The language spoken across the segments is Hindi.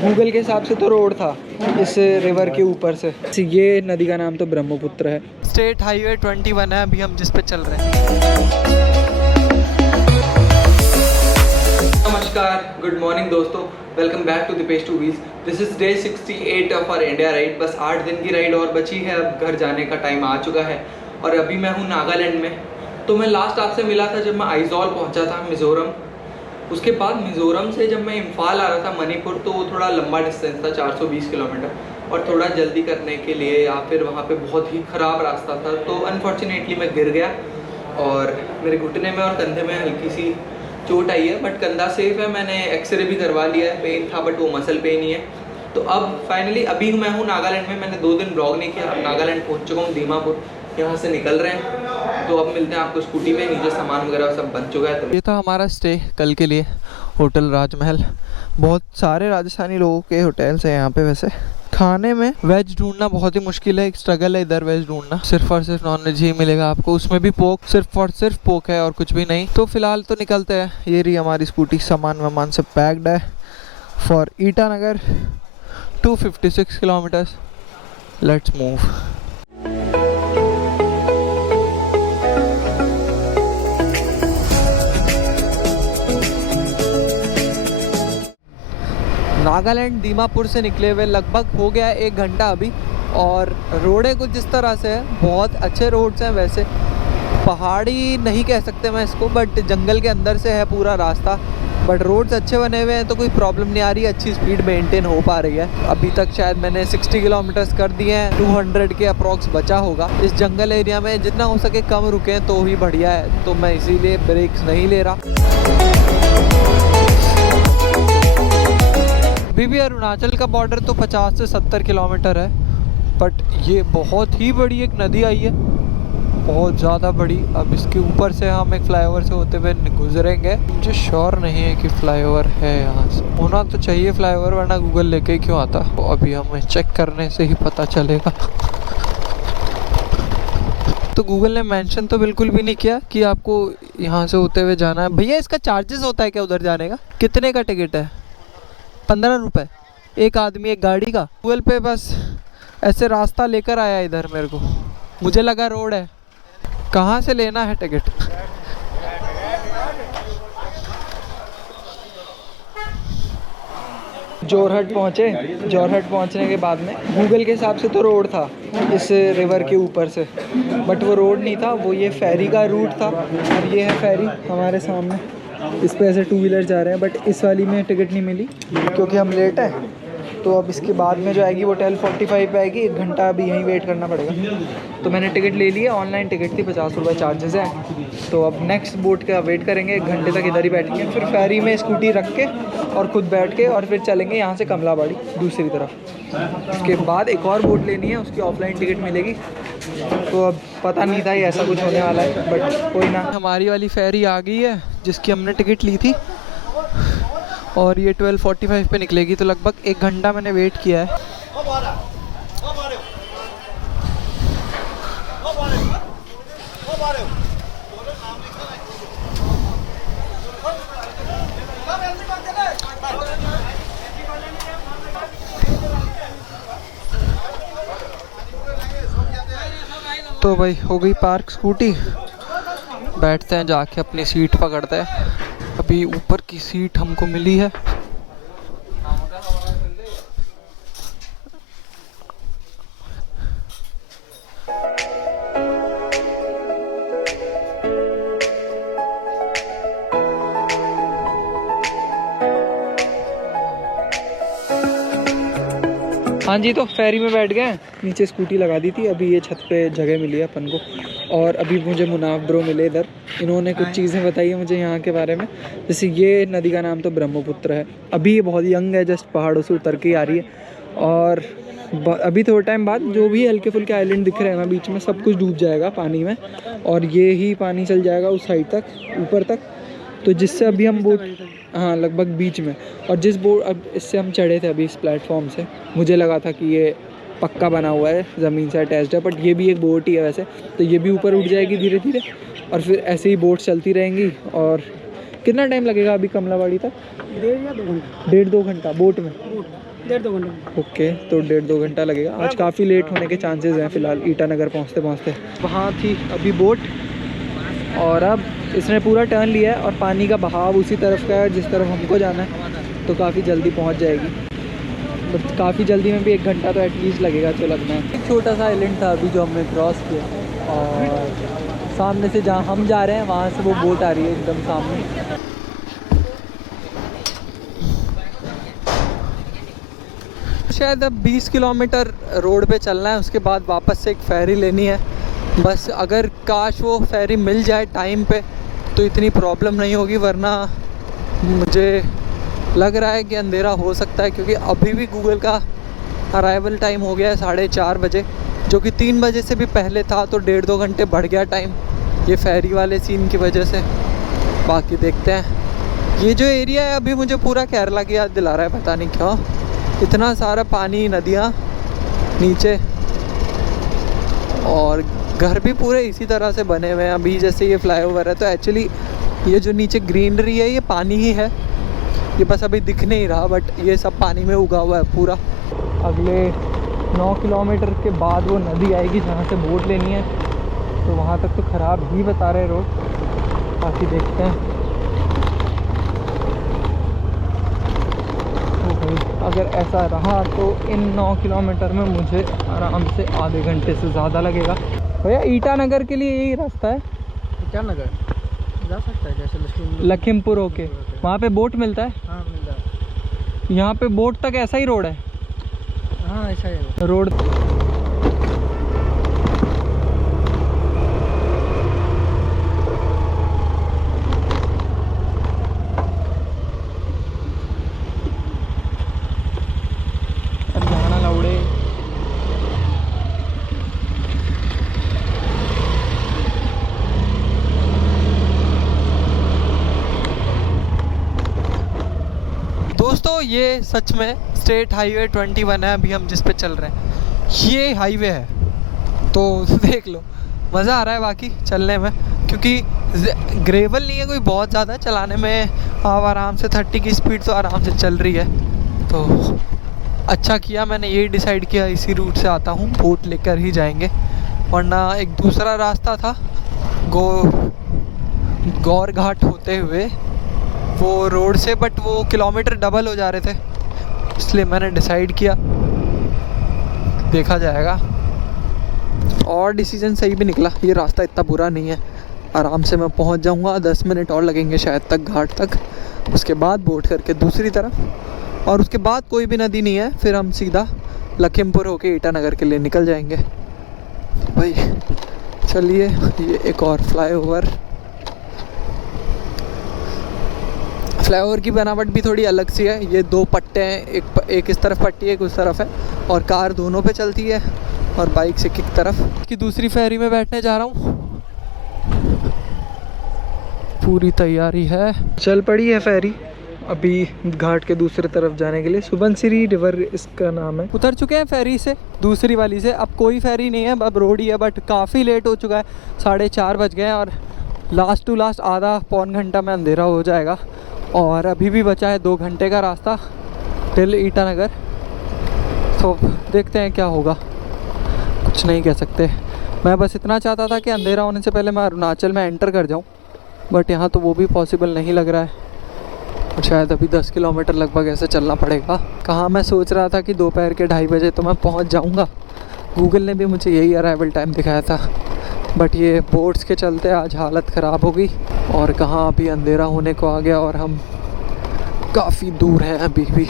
गूगल के हिसाब से तो रोड था इस रिवर के ऊपर से। ये नदी का नाम तो ब्रह्मपुत्र है। स्टेट हाईवे 21 है अभी हम जिस पे चल रहे हैं। नमस्कार, गुड मॉर्निंग दोस्तों, welcome back to Deepesh two wheels. This is day 68 of our India ride. बस 8 दिन की राइड और बची है, अब घर जाने का टाइम आ चुका है और अभी मैं हूँ नागालैंड में। तो मैं लास्ट आपसे मिला था जब मैं आइजॉल पहुँचा था, मिज़ोरम। उसके बाद मिज़ोरम से जब मैं इम्फाल आ रहा था मणिपुर, तो वो थोड़ा लंबा डिस्टेंस था, 420 किलोमीटर, और थोड़ा जल्दी करने के लिए या फिर वहाँ पे बहुत ही ख़राब रास्ता था, तो अनफॉर्चुनेटली मैं गिर गया और मेरे घुटने में और कंधे में हल्की सी चोट आई है। बट कंधा सेफ है, मैंने एक्सरे भी करवा लिया है। पेन था बट वो मसल पेन ही है। तो अब फाइनली अभी मैं हूँ नागालैंड में। मैंने 2 दिन ब्लॉग नहीं किया, अब नागालैंड पहुँच चुका हूँ, दीमापुर यहाँ से निकल रहे हैं। तो अब मिलते हैं आपको स्कूटी पे, नीचे सामान वगैरह सब बन चुका है। तो ये था हमारा स्टे कल के लिए, होटल राजमहल। बहुत सारे राजस्थानी लोगों के होटल्स हैं यहाँ पे। वैसे खाने में वेज ढूंढना बहुत ही मुश्किल है, एक स्ट्रगल है इधर वेज ढूंढना। सिर्फ और सिर्फ नॉन वेज ही मिलेगा आपको, उसमें भी पोक, सिर्फ और सिर्फ पोक है और कुछ भी नहीं। तो फिलहाल तो निकलते हैं। ये रही हमारी स्कूटी, सामान वामान सब पैक्ड है for Itanagar 256 kilometres. Let's move. Nagaland Dimapur से निकले हुए लगभग हो गया 1 घंटा अभी, और रोडें कुछ इस तरह से हैं। बहुत अच्छे रोड्स हैं, वैसे पहाड़ी नहीं कह सकते मैं इसको, बट जंगल के अंदर से है पूरा रास्ता। बट रोड्स अच्छे बने हुए हैं तो कोई प्रॉब्लम नहीं आ रही है, अच्छी स्पीड मेंटेन हो पा रही है। अभी तक शायद मैंने 60 किलोमीटर्स कर दिए हैं, 200 के अप्रॉक्स बचा होगा। इस जंगल एरिया में जितना हो सके कम रुकें तो ही बढ़िया है, तो मैं इसीलिए ब्रेक्स नहीं ले रहा। अभी भी अरुणाचल का बॉर्डर तो 50 से 70 किलोमीटर है, बट ये बहुत ही बड़ी एक नदी आई है, बहुत ज़्यादा बड़ी। अब इसके ऊपर से हम एक फ्लाईओवर से होते हुए गुजरेंगे। मुझे श्योर नहीं है कि फ्लाईओवर है, यहाँ से होना तो चाहिए फ्लाईओवर, वरना गूगल लेके क्यों आता। तो अभी हमें चेक करने से ही पता चलेगा। तो गूगल ने मेंशन तो बिल्कुल भी नहीं किया कि आपको यहाँ से होते हुए जाना है। भैया इसका चार्जेस होता है क्या उधर जाने का? कितने का टिकट है? 15 रुपये एक आदमी, एक गाड़ी का। गूगल पे बस ऐसे रास्ता लेकर आया इधर मेरे को, मुझे लगा रोड है। कहाँ से लेना है टिकट? जोरहट पहुँचे। जोरहट पहुँचने के बाद में गूगल के हिसाब से तो रोड था इस रिवर के ऊपर से, बट वो रोड नहीं था, वो ये फेरी का रूट था। और ये है फेरी हमारे सामने, इस पे ऐसे 2 व्हीलर जा रहे हैं। बट इस वाली में टिकट नहीं मिली क्योंकि हम लेट हैं। तो अब इसके बाद में जो आएगी वो 12:45 पे आएगी, 1 घंटा अभी यहीं वेट करना पड़ेगा। तो मैंने टिकट ले ली है, ऑनलाइन टिकट थी, 50 रुपये चार्जेस हैं। तो अब नेक्स्ट बोट का वेट करेंगे, 1 घंटे तक इधर ही बैठेंगे, फिर फेरी में स्कूटी रख के और खुद बैठ के और फिर चलेंगे यहाँ से कमलाबाड़ी दूसरी तरफ। उसके बाद एक और बोट लेनी है, उसकी ऑफलाइन टिकट मिलेगी। तो अब पता नहीं था ये ऐसा कुछ होने वाला है, बट कोई ना। हमारी वाली फेरी आ गई है जिसकी हमने टिकट ली थी, और ये 12:45 पे निकलेगी। तो लगभग 1 घंटा मैंने वेट किया है। तो भाई हो गई पार्क स्कूटी, बैठते हैं जाके, अपनी सीट पकड़ते हैं। अभी ऊपर की सीट हमको मिली है। हाँ जी, तो फेरी में बैठ गए, नीचे स्कूटी लगा दी थी। अभी ये छत पे जगह मिली है अपन को, और अभी मुझे मुनाफ ब्रो मिले इधर। इन्होंने कुछ चीज़ें बताई है मुझे यहाँ के बारे में। जैसे ये नदी का नाम तो ब्रह्मपुत्र है। अभी ये बहुत यंग है, जस्ट पहाड़ों से उतर के आ रही है। और अभी थोड़ा टाइम बाद जो भी हल्के फुल्के आइलैंड दिख रहे हैं ना बीच में, सब कुछ डूब जाएगा पानी में, और ये ही पानी चल जाएगा उस साइड तक, ऊपर तक। तो जिससे अभी हम बोट, हाँ लगभग बीच में, और जिस बोट अब इससे हम चढ़े थे अभी इस प्लेटफॉर्म से, मुझे लगा था कि ये पक्का बना हुआ है, ज़मीन से अटैच्ड है, बट ये भी एक बोट ही है वैसे। तो ये भी ऊपर उठ जाएगी धीरे धीरे, और फिर ऐसे ही बोट चलती रहेंगी और कितना टाइम लगेगा अभी कमलावाड़ी तक? 1.5 या 2 घंटे। 1.5-2 घंटा बोट में? 1.5-2 घंटे। ओके, तो 1.5-2 घंटा लगेगा। आज काफ़ी लेट होने के चांसेस हैं फ़िलहाल ईटानगर पहुँचते पहुँचते। वहाँ थी अभी बोट और अब इसने पूरा टर्न लिया है और पानी का बहाव उसी तरफ का है जिस तरफ हमको जाना है, तो काफ़ी जल्दी पहुँच जाएगी। बट काफ़ी जल्दी में भी 1 घंटा तो एटलीस्ट लगेगा तो लगना है। एक छोटा सा आइलैंड था अभी जो हमने क्रॉस किया और सामने से जहाँ हम जा रहे हैं वहाँ से वो बोट आ रही है एकदम सामने। शायद अब 20 किलोमीटर रोड पे चलना है, उसके बाद वापस से एक फेरी लेनी है। बस अगर काश वो फेरी मिल जाए टाइम पे तो इतनी प्रॉब्लम नहीं होगी, वरना मुझे लग रहा है कि अंधेरा हो सकता है, क्योंकि अभी भी गूगल का अराइवल टाइम हो गया है 4:30 बजे, जो कि 3 बजे से भी पहले था, तो 1.5-2 घंटे बढ़ गया टाइम ये फेरी वाले सीन की वजह से। बाकी देखते हैं। ये जो एरिया है अभी मुझे पूरा केरला की याद दिला रहा है, पता नहीं क्यों। इतना सारा पानी, नदियाँ नीचे और घर भी पूरे इसी तरह से बने हुए हैं। अभी जैसे ये फ्लाईओवर है तो एक्चुअली ये जो नीचे ग्रीनरी है ये पानी ही है, ये बस अभी दिख नहीं रहा, बट ये सब पानी में उगा हुआ है पूरा। अगले 9 किलोमीटर के बाद वो नदी आएगी जहाँ से बोट लेनी है, तो वहाँ तक तो ख़राब ही बता रहे रोड। बाकी देखते हैं। तो भाई अगर ऐसा रहा तो इन 9 किलोमीटर में मुझे आराम से आधे घंटे से ज़्यादा लगेगा। भैया ईटानगर के लिए यही रास्ता है? ईटानगर जा सकता है, जैसे लखीमपुर होके वहाँ पे बोट मिलता है? हाँ मिलता है। यहाँ पे बोट तक ऐसा ही रोड है? हाँ ऐसा है रोड। दोस्तों ये सच में स्टेट हाईवे 21 है अभी हम जिस पे चल रहे हैं, ये हाईवे है, तो देख लो मज़ा आ रहा है बाकी चलने में, क्योंकि ग्रेवल नहीं है कोई बहुत ज़्यादा चलाने में। आप आराम से 30 की स्पीड तो आराम से चल रही है। तो अच्छा किया मैंने ये डिसाइड किया इसी रूट से आता हूँ, बोट लेकर ही जाएंगे, वरना एक दूसरा रास्ता था गौर घाट होते हुए वो रोड से, बट वो किलोमीटर डबल हो जा रहे थे, इसलिए मैंने डिसाइड किया देखा जाएगा। और डिसीजन सही भी निकला, ये रास्ता इतना बुरा नहीं है, आराम से मैं पहुंच जाऊंगा। 10 मिनट और लगेंगे शायद तक घाट तक, उसके बाद बोट करके दूसरी तरफ, और उसके बाद कोई भी नदी नहीं है, फिर हम सीधा लखीमपुर होके ईटानगर के लिए निकल जाएंगे। भाई चलिए, ये एक और फ्लाईओवर की बनावट भी थोड़ी अलग सी है। ये 2 पट्टे हैं, एक इस तरफ पट्टी है, एक उस तरफ है, और कार दोनों पे चलती है, और बाइक से किक तरफ की दूसरी फेरी में बैठने जा रहा हूँ। पूरी तैयारी है, चल पड़ी है फेरी अभी घाट के दूसरे तरफ जाने के लिए। सुबनसिरी रिवर इसका नाम है। उतर चुके हैं फेरी से, दूसरी वाली से। अब कोई फेरी नहीं है, अब रोड ही है, बट काफ़ी लेट हो चुका है, 4:30 बज गए हैं, और लास्ट टू लास्ट आधा पौन घंटा में अंधेरा हो जाएगा, और अभी भी बचा है 2 घंटे का रास्ता टिल ईटानगर। तो देखते हैं क्या होगा, कुछ नहीं कह सकते। मैं बस इतना चाहता था कि अंधेरा होने से पहले मैं अरुणाचल में एंटर कर जाऊं, बट यहाँ तो वो भी पॉसिबल नहीं लग रहा है, और शायद अभी 10 किलोमीटर लगभग ऐसे चलना पड़ेगा। कहाँ मैं सोच रहा था कि दोपहर के 2:30 बजे तो मैं पहुँच जाऊँगा, गूगल ने भी मुझे यही अराइवल टाइम दिखाया था, बट ये बोट्स के चलते आज हालत ख़राब हो गई, और कहाँ अभी अंधेरा होने को आ गया, और हम काफ़ी दूर हैं अभी भी।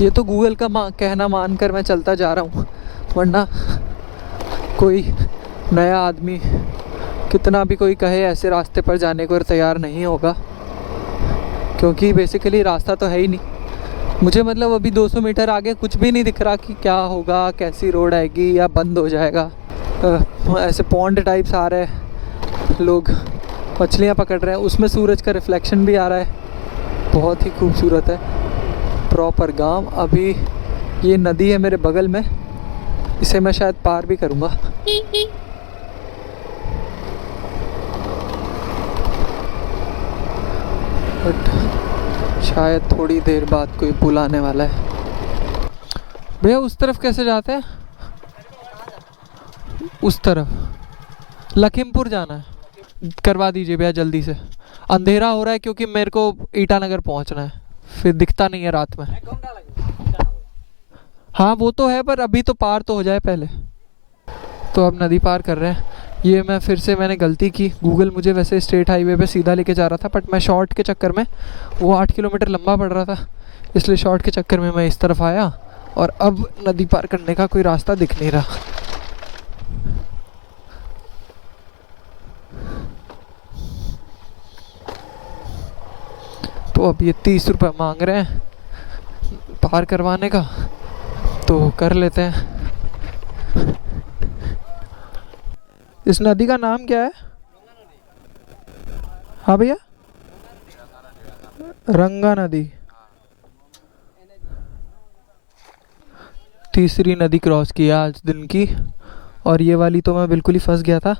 ये तो गूगल का कहना मान कर मैं चलता जा रहा हूँ, वरना कोई नया आदमी कितना भी कोई कहे ऐसे रास्ते पर जाने को तैयार नहीं होगा, क्योंकि बेसिकली रास्ता तो है ही नहीं। मुझे मतलब अभी 200 मीटर आगे कुछ भी नहीं दिख रहा कि क्या होगा, कैसी रोड आएगी या बंद हो जाएगा। ऐसे पॉन्ड टाइप्स आ रहे हैं, लोग मछलियाँ पकड़ रहे हैं, उसमें सूरज का रिफ्लेक्शन भी आ रहा है, बहुत ही खूबसूरत है। प्रॉपर गांव। अभी ये नदी है मेरे बगल में, इसे मैं शायद पार भी करूँगा। बट शायद थोड़ी देर बाद कोई पुल आने वाला है। भैया उस तरफ कैसे जाते हैं? उस तरफ लखीमपुर जाना है, करवा दीजिए भैया जल्दी से। अंधेरा हो रहा है क्योंकि मेरे को ईटानगर पहुंचना है, फिर दिखता नहीं है रात में। हाँ वो तो है, पर अभी तो पार तो हो जाए पहले। तो अब नदी पार कर रहे हैं। ये मैं फिर से मैंने गलती की, गूगल मुझे वैसे स्ट्रेट हाईवे पे सीधा लेके जा रहा था, बट मैं शॉर्ट के चक्कर में, वो 8 किलोमीटर लंबा पड़ रहा था, इसलिए शॉर्ट के चक्कर में मैं इस तरफ आया और अब नदी पार करने का कोई रास्ता दिख नहीं रहा। तो अब ये 30 रुपये मांग रहे हैं पार करवाने का, तो कर लेते हैं। इस नदी का नाम क्या है? हाँ भैया, रंगा नदी। तीसरी नदी क्रॉस की आज दिन की, और ये वाली तो मैं बिल्कुल ही फंस गया था,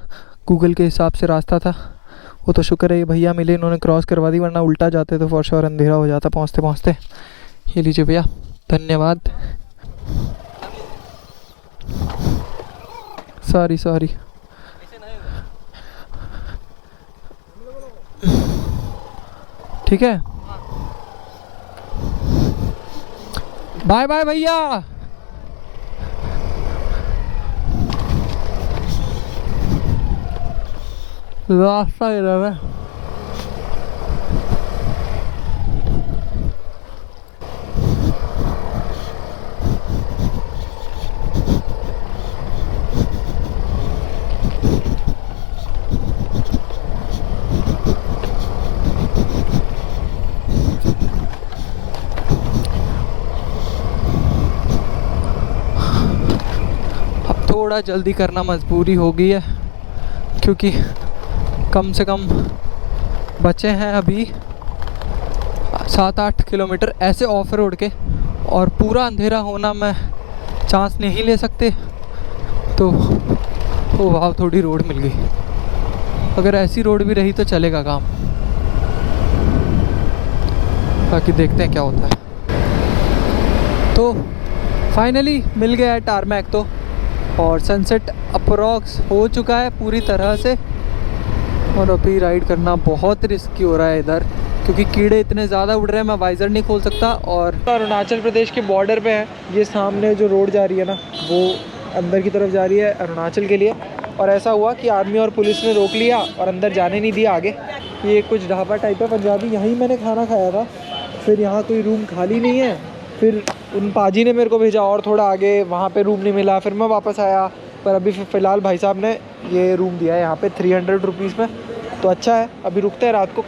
गूगल के हिसाब से रास्ता था। वो तो शुक्र है ये भैया मिले, इन्होंने क्रॉस करवा दी, वरना उल्टा जाते तो फॉर श्योर अंधेरा हो जाता पहुँचते पहुँचते। ये लीजिए भैया, धन्यवाद। सॉरी। ठीक है, बाय बाय भैया। रास्ता इधर है। थोड़ा जल्दी करना मजबूरी हो गई है, क्योंकि कम से कम बचे हैं अभी 7-8 किलोमीटर ऐसे ऑफ रोड के, और पूरा अंधेरा होना मैं चांस नहीं ले सकते। तो ओ वाह, थोड़ी रोड मिल गई। अगर ऐसी रोड भी रही तो चलेगा काम, बाकी देखते हैं क्या होता है। तो फाइनली मिल गया है टारमैक तो, और सनसेट अप्रॉक्स हो चुका है पूरी तरह से। और अभी राइड करना बहुत रिस्की हो रहा है इधर, क्योंकि कीड़े इतने ज़्यादा उड़ रहे हैं, मैं वाइज़र नहीं खोल सकता। और अरुणाचल प्रदेश के बॉर्डर पे है ये, सामने जो रोड जा रही है ना, वो अंदर की तरफ जा रही है अरुणाचल के लिए। और ऐसा हुआ कि आर्मी और पुलिस ने रोक लिया और अंदर जाने नहीं दिया आगे। ये कुछ ढाबा टाइप है पंजाबी, यहीं मैंने खाना खाया था। फिर यहाँ कोई रूम खाली नहीं है, फिर उन पाजी ने मेरे को भेजा और थोड़ा आगे, वहाँ पे रूम नहीं मिला, फिर मैं वापस आया। पर अभी फ़िलहाल भाई साहब ने ये रूम दिया है यहाँ पे 300 रुपीज़ में, तो अच्छा है। अभी रुकते हैं रात को।